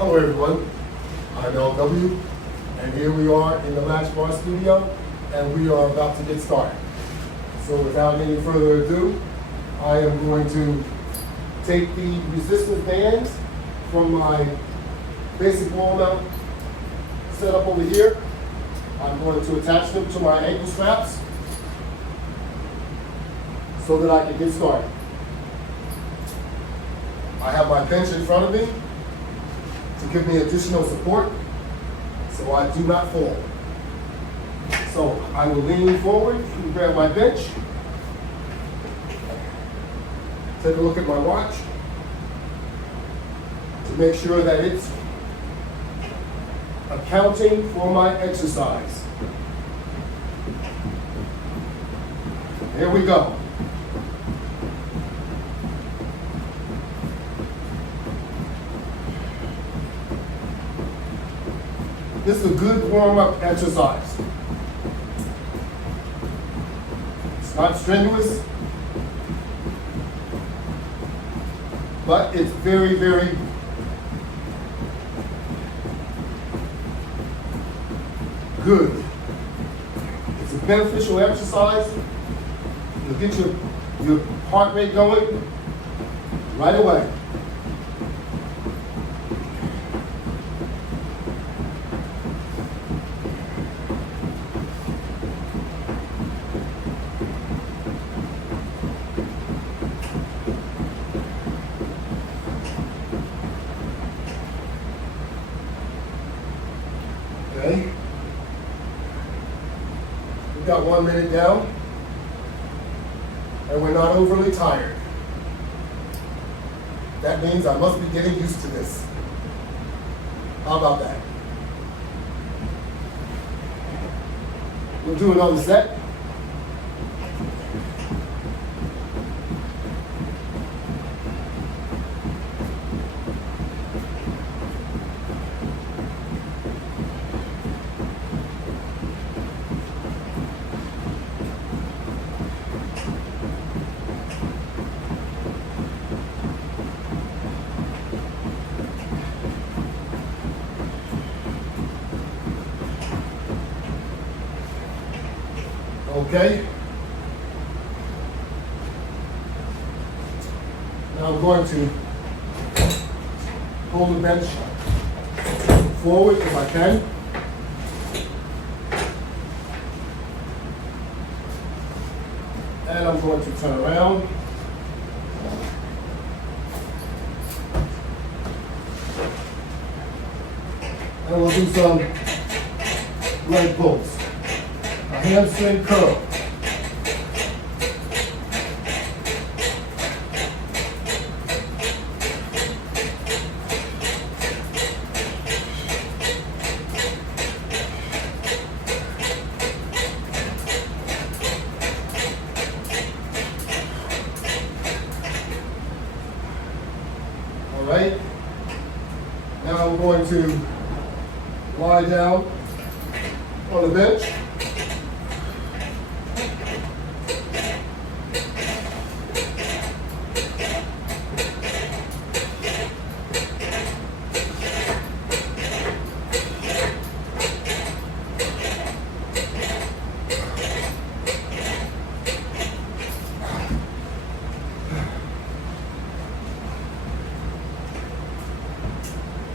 Hello everyone, I'm LW, and here we are in the Latchbar studio, and we are about to get started. So without any further ado, I am going to take the resistance bands from my basic wall mount setup over here. I'm going to attach them to my ankle straps so that I can get started. I have my bench in front of me to give me additional support so I do not fall. So I will lean forward and grab my bench, take a look at my watch to make sure that it's accounting for my exercise. Here we go. This is a good warm-up exercise. It's not strenuous, but it's very, very good. It's a beneficial exercise. You'll get your heart rate going right away. Okay. We've got 1 minute down, and we're not overly tired. That means I must be getting used to this. How about that? We'll do another set. Okay. Now I'm going to hold the bench forward if I can. And I'm going to turn around. And we'll do some leg pulls. A hamstring curl. All right. Now I'm going to lie down on the bench.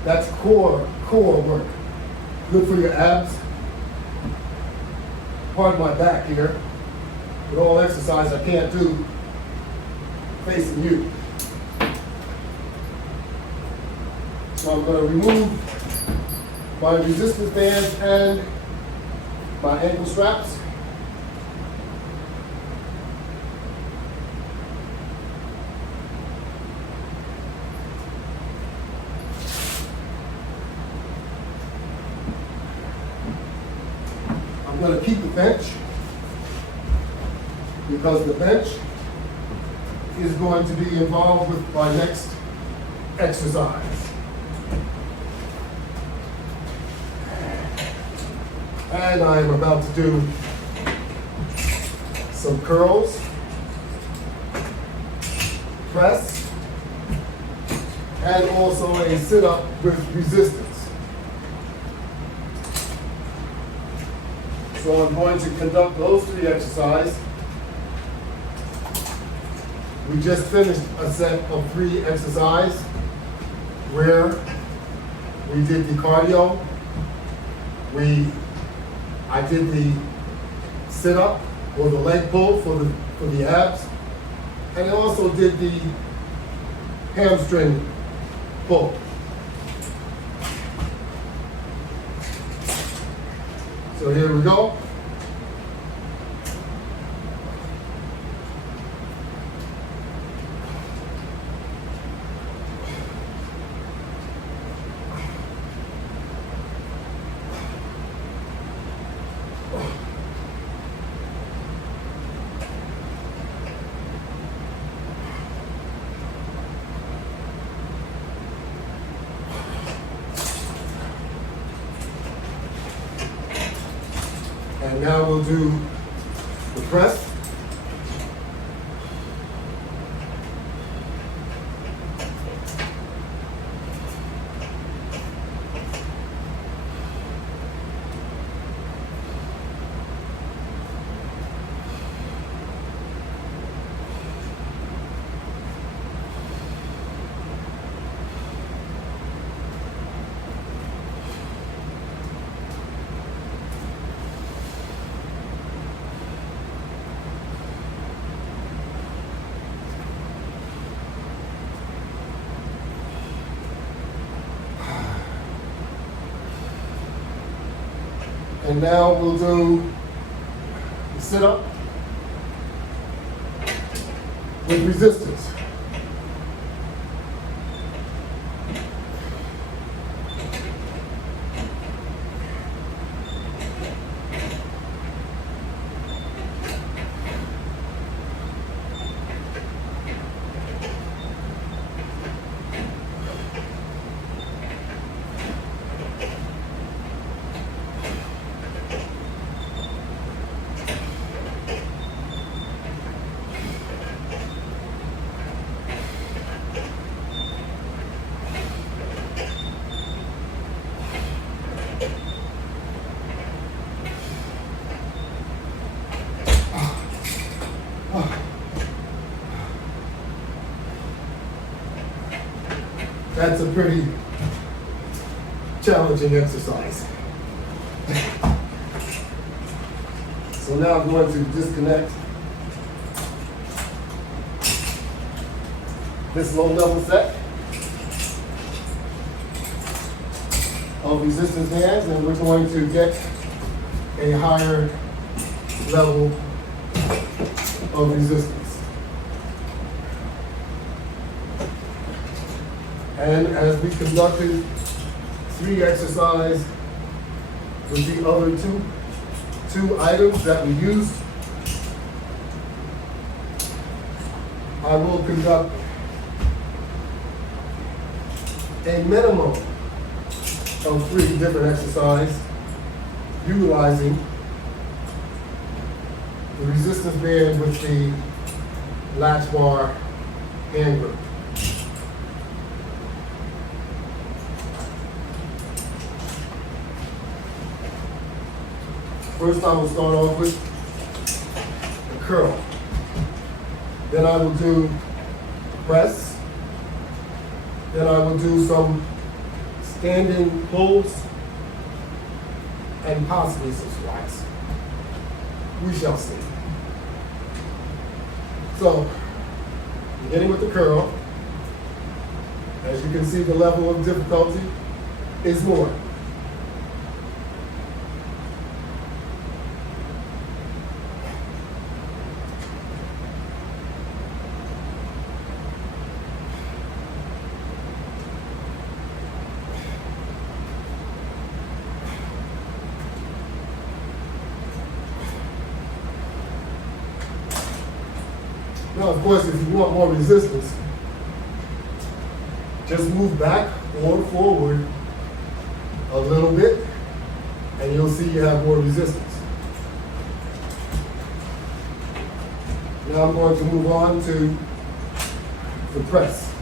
That's core work. Good for your abs. Pardon my back here. With all exercise I can't do facing you. So I'm going to remove my resistance bands and my ankle straps. I'm going to keep the bench because the bench is going to be involved with my next exercise. And I am about to do some curls, press, and also a sit-up with resistance. So I'm going to conduct those 3 exercises. We just finished a set of 3 exercises where we did the cardio, I did the sit-up or the leg pull for the abs, and I also did the hamstring pull. So here we go. And now we'll do the press. And now we'll do the sit-up with resistance. That's a pretty challenging exercise. So now I'm going to disconnect this low level set of resistance bands, and we're going to get a higher level of resistance. And as we conducted 3 exercises with the other two items that we used, I will conduct a minimum of 3 different exercises utilizing the resistance band with the latch bar hand grip. First, I will start off with a curl. Then I will do press. Then I will do some standing pulls and possibly some squats. We shall see. So, beginning with the curl, as you can see, the level of difficulty is more. Now, of course, if you want more resistance, just move back or forward a little bit, and you'll see you have more resistance. Now I'm going to move on to the press.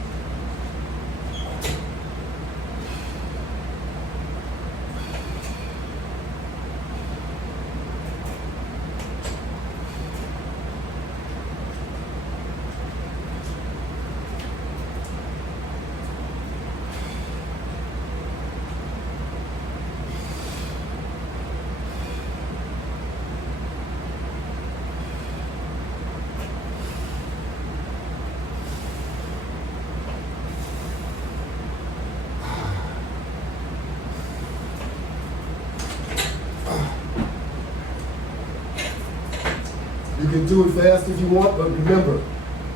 can do it fast if you want, but remember,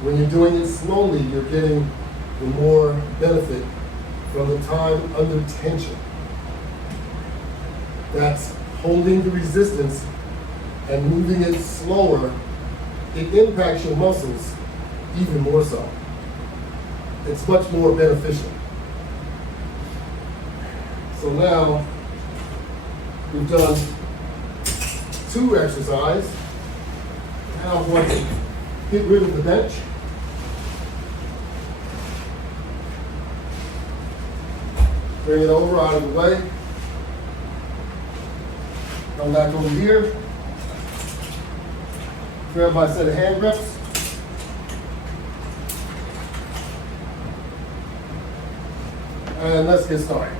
when you're doing it slowly, you're getting the more benefit from the time under tension. That's holding the resistance and moving it slower. It impacts your muscles even more so. It's much more beneficial. So now we've done 2 exercises. Now I'm going to get rid of the bench. Bring it over out of the way. Come back over here. Grab my set of hand grips. And let's get started.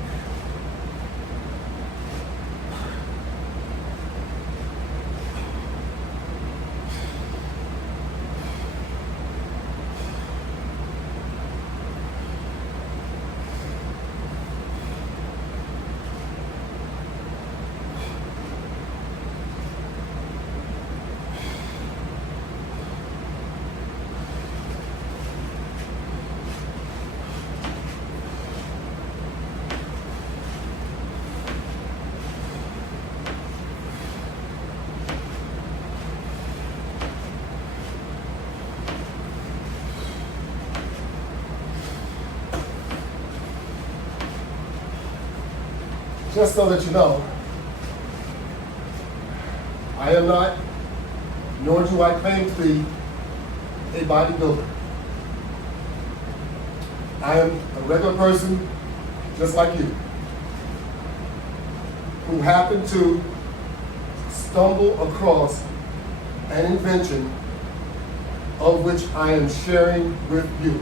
Just so that you know, I am not, nor do I claim to be, a bodybuilder. I am a regular person, just like you, who happened to stumble across an invention of which I am sharing with you.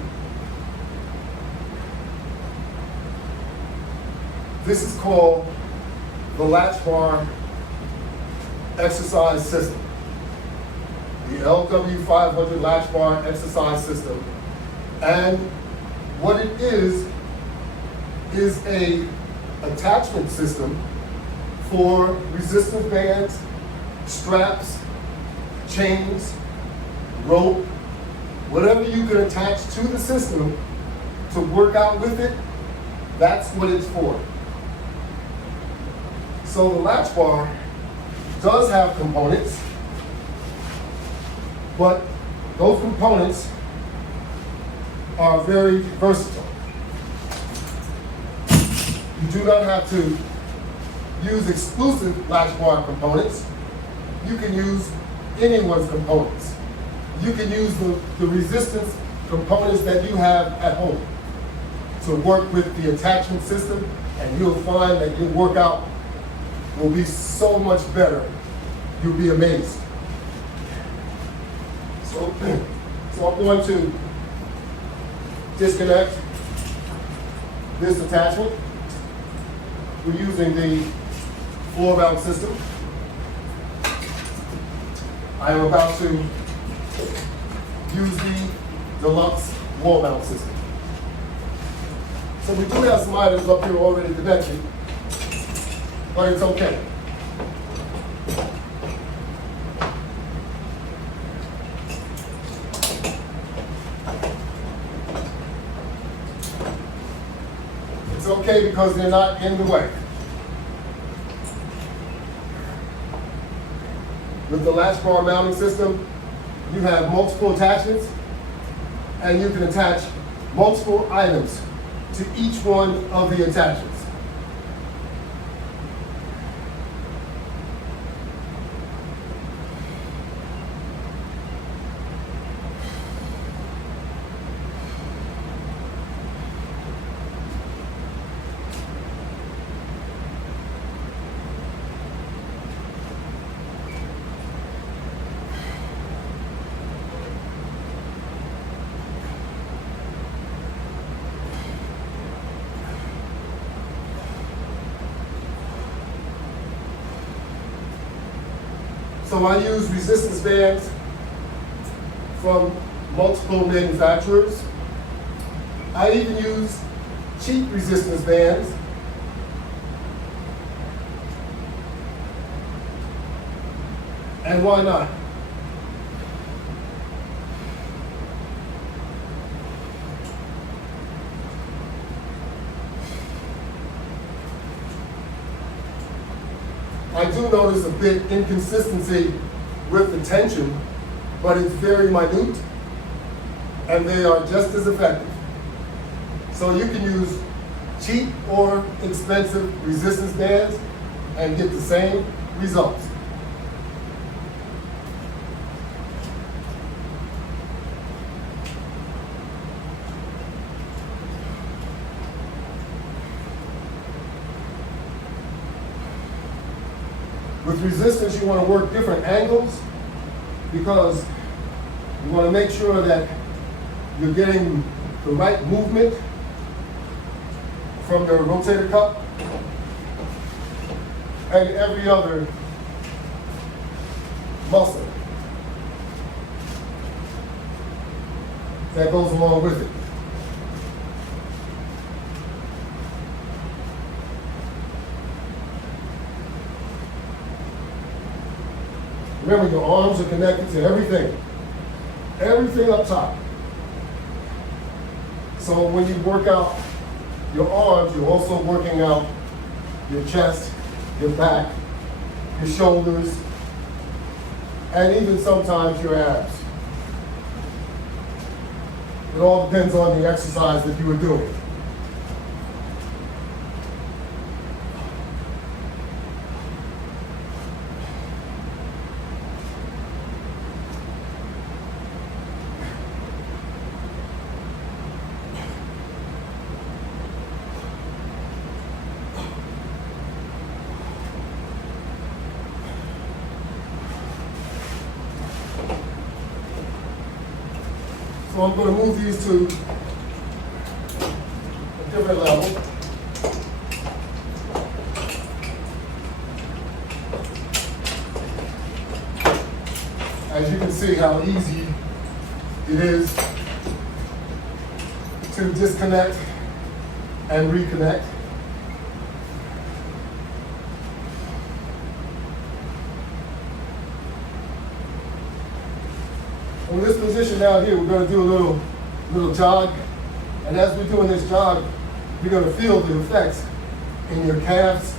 This is called the Latchbar exercise system, the LW500 Latchbar exercise system. And what it is a attachment system for resistance bands, straps, chains, rope, whatever you can attach to the system to work out with it, that's what it's for. So the Latchbar does have components, but those components are very versatile. You do not have to use exclusive Latchbar components. You can use anyone's components. You can use the resistance components that you have at home to work with the attachment system, and you'll find that your workout will be so much better. You'll be amazed. So I'm going to disconnect this attachment. We're using the floor mount system. I am about to use the Deluxe wall mount system. So we do have some items up here already connected, but it's okay. It's okay because they're not in the way. With the Latchbar mounting system, you have multiple attachments, and you can attach multiple items to each one of the attachments. So I use resistance bands from multiple manufacturers. I even use cheap resistance bands. And why not? I do notice a bit inconsistency with the tension, but it's very minute, and they are just as effective. So you can use cheap or expensive resistance bands and get the same results. With resistance, you want to work different angles because you want to make sure that you're getting the right movement from the rotator cuff and every other muscle that goes along with it. Remember, your arms are connected to everything up top. So when you work out your arms, you're also working out your chest, your back, your shoulders, and even sometimes your abs. It all depends on the exercise that you are doing. So I'm going to move these to a different level. As you can see how easy it is to disconnect and reconnect. In this position down here, we're going to do a little jog. And as we're doing this jog, you're going to feel the effects in your calves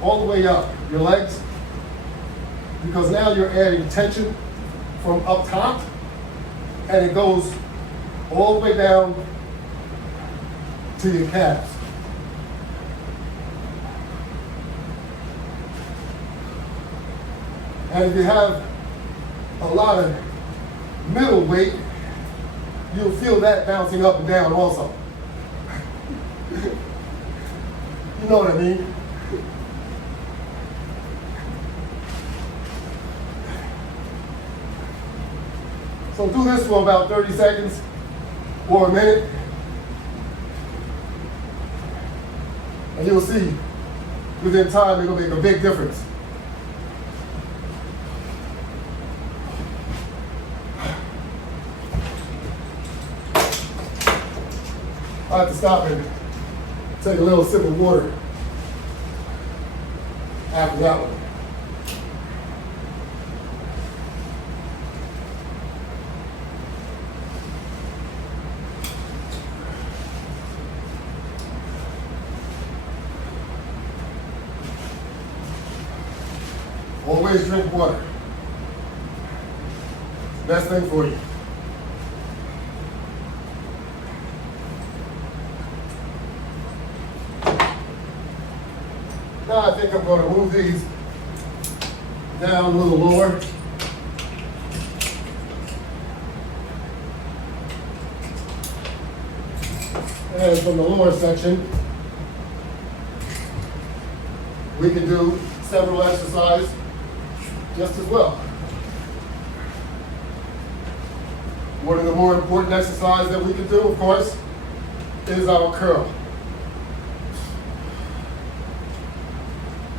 all the way up your legs, because now you're adding tension from up top and it goes all the way down to your calves. And if you have a lot of middle weight, you'll feel that bouncing up and down also. You know what I mean? So do this for about 30 seconds or a minute, and you'll see within time it'll make a big difference. I have to stop and take a little sip of water after that one. Always drink water. It's the best thing for you. Now I think I'm going to move these down a little lower. And from the lower section, we can do several exercises just as well. One of the more important exercises that we can do, of course, is our curl.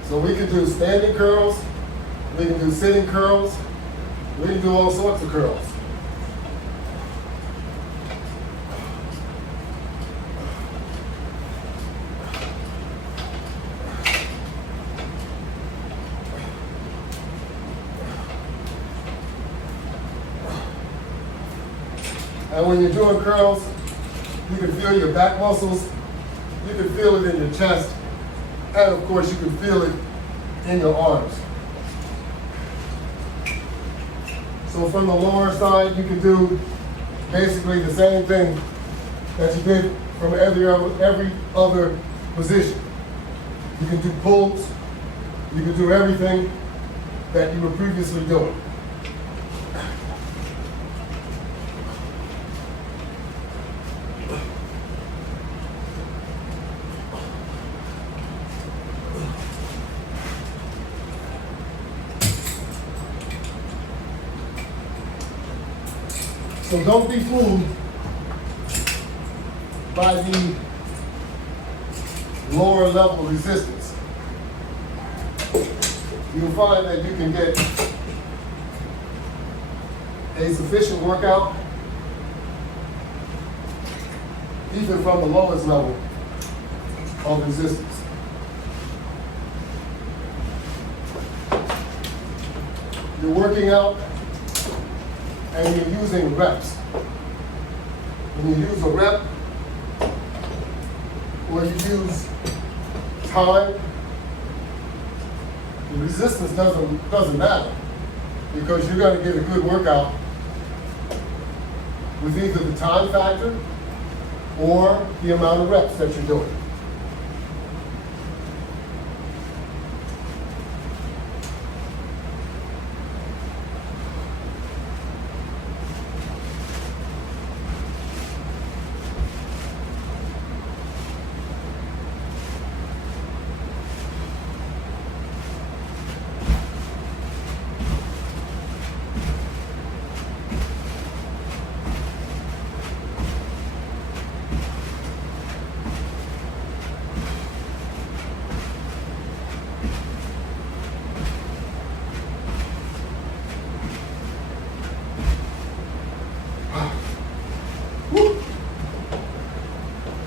So we can do standing curls, we can do sitting curls, we can do all sorts of curls. And when you're doing curls, you can feel your back muscles, you can feel it in your chest, and of course you can feel it in your arms. So from the lower side, you can do basically the same thing that you did from every other position. You can do pulls, you can do everything that you were previously doing. So don't be fooled by the lower level resistance. You'll find that you can get a sufficient workout even from the lowest level of resistance. You're working out and you're using reps. When you use a rep or you use time, the resistance doesn't matter because you're going to get a good workout with either the time factor or the amount of reps that you're doing.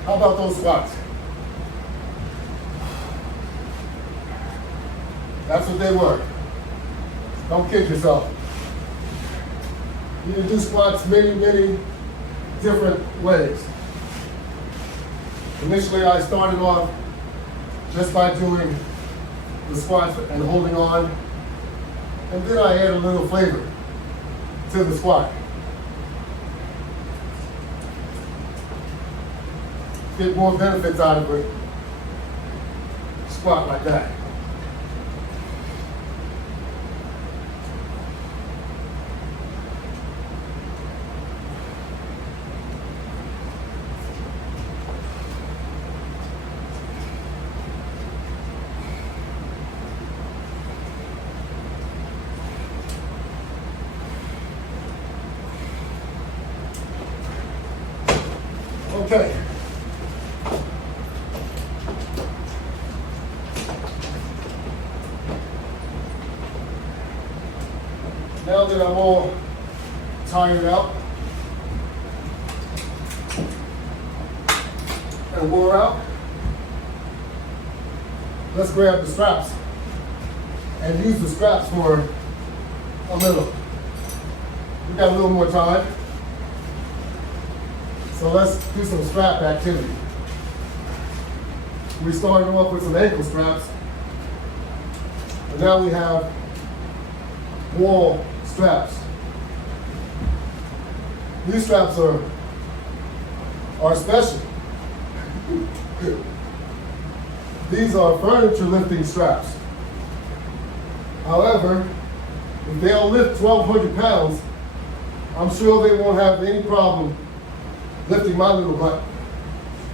How about those squats? That's what they were. Don't kid yourself. You can do squats many different ways. Initially, I started off just by doing the squats and holding on, and then I added a little flavor to the squat. Get more benefits out of a squat like that. Okay. Now that I'm all tired out and wore out, let's grab the straps and use the straps for a little. We got a little more time, so let's do some strap activity. We started off with some ankle straps, and now we have wall straps. These straps are special. These are furniture lifting straps. However, if they'll lift 1,200 pounds, I'm sure they won't have any problem lifting my little butt.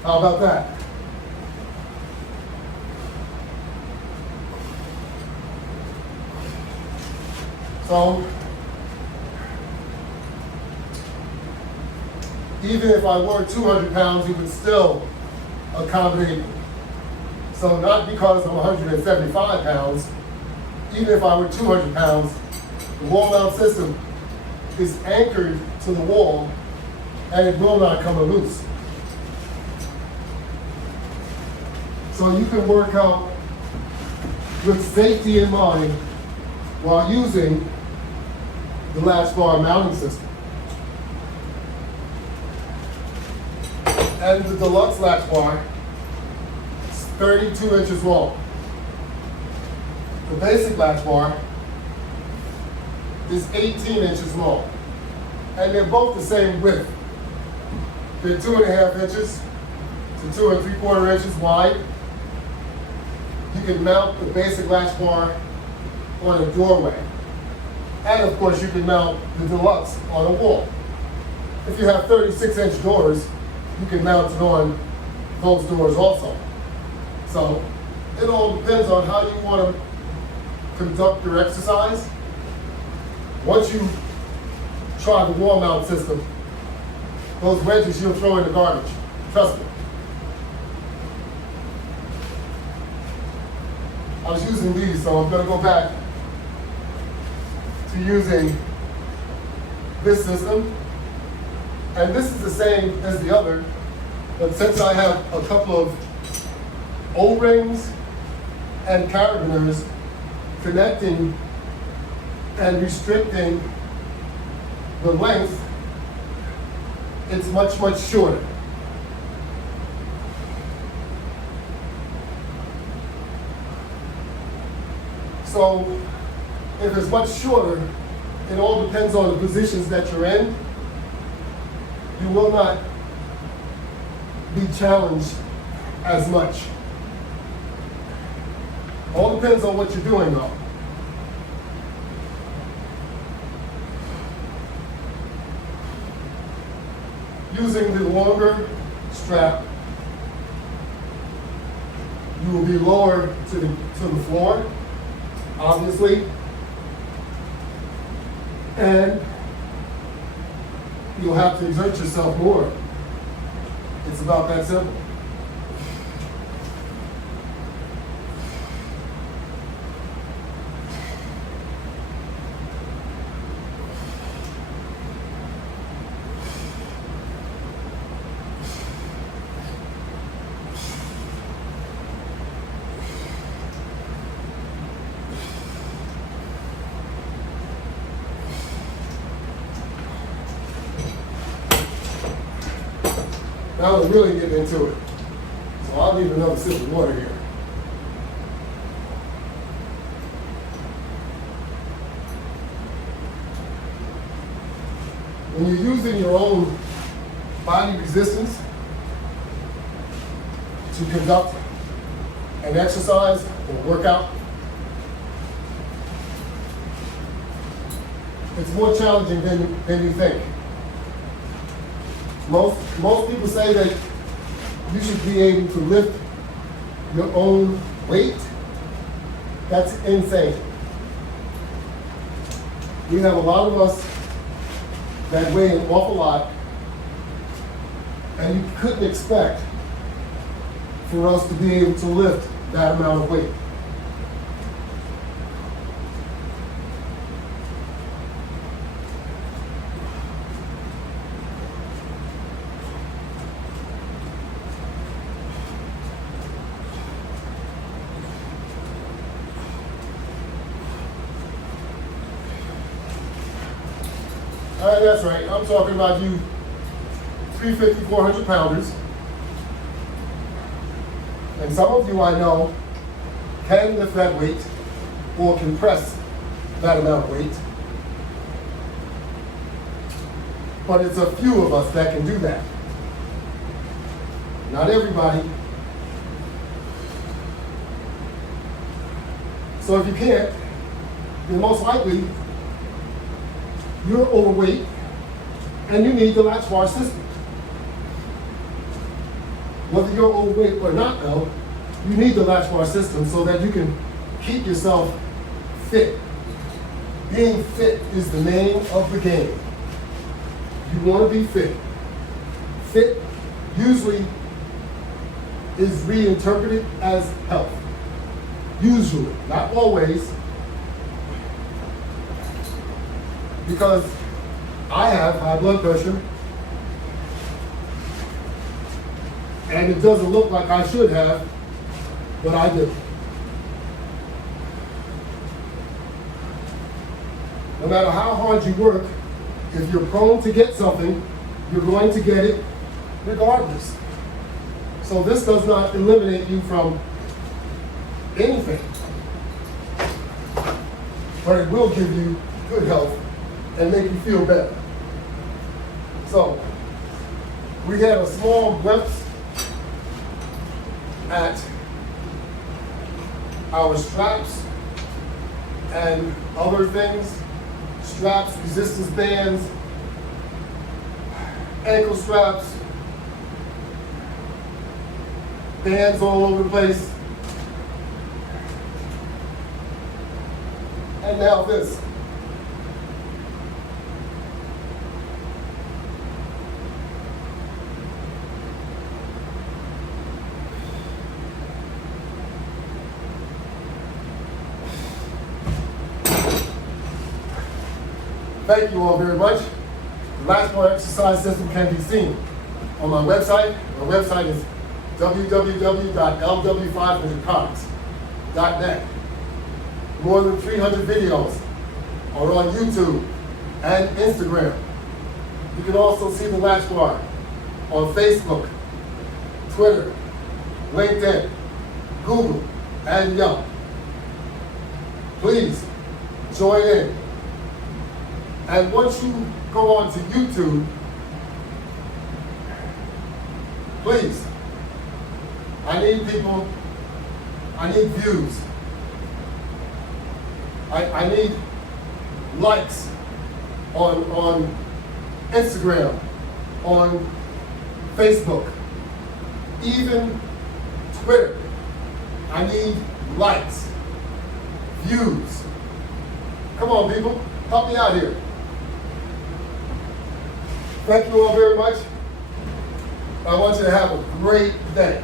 How about that? So, even if I were 200 pounds, it would still accommodate me. So not because I'm 175 pounds, even if I were 200 pounds, the wall mount system is anchored to the wall and it will not come loose. So you can work out with safety in mind while using the Latchbar mounting system. And the Deluxe Latchbar is 32 inches long. The basic latch bar is 18 inches long, and they're both the same width. They're 2.5 inches to 2 3/4 inches wide. You can mount the basic latch bar on a doorway. And of course you can mount the deluxe on a wall. If you have 36-inch doors, you can mount it on those doors also. So it all depends on how you want to conduct your exercise. Once you try the wall mount system, those wedges you'll throw in the garbage. Trust me. I was using these, so I'm going to go back to using this system. And this is the same as the other, but since I have a couple of O-rings and carabiners connecting and restricting the length, it's much shorter. So if it's much shorter, it all depends on the positions that you're in. You will not be challenged as much. All depends on what you're doing though. Using the longer strap, you will be lower to the floor, obviously, and you'll have to exert yourself more. It's about that simple. Now we're really getting into it. So I'll need another sip of water here. When you're using your own body resistance to conduct an exercise or workout, it's more challenging than you think. Most people say that you should be able to lift your own weight. That's insane. We have a lot of us that weigh an awful lot, and you couldn't expect for us to be able to lift that amount of weight. That's right, I'm talking about you 350, 400 pounders. And some of you I know can lift that weight or can press that amount of weight. But it's a few of us that can do that. Not everybody. So if you can't, then most likely you're overweight and you need the Latchbar system. Whether you're overweight or not though, you need the Latchbar system so that you can keep yourself fit. Being fit is the name of the game. You want to be fit. Fit usually is reinterpreted as health. Usually, not always. Because I have high blood pressure and it doesn't look like I should have, but I do. No matter how hard you work, if you're prone to get something, you're going to get it regardless. So this does not eliminate you from anything. but it will give you good health and make you feel better. So, we had a small glimpse at our straps and other things. Straps, resistance bands, ankle straps, bands all over the place. And now this. Thank you all very much. The Latchbar exercise system can be seen on my website. My website is www.lw500pounds.net. More than 300 videos are on YouTube and Instagram. You can also see the Latchbar on Facebook, Twitter, LinkedIn, Google, and Yelp. Please join in. And once you go on to YouTube, please, I need people, I need views. I need likes on Instagram, on Facebook, even Twitter. I need likes, views. Come on, people, help me out here. Thank you all very much. I want you to have a great day.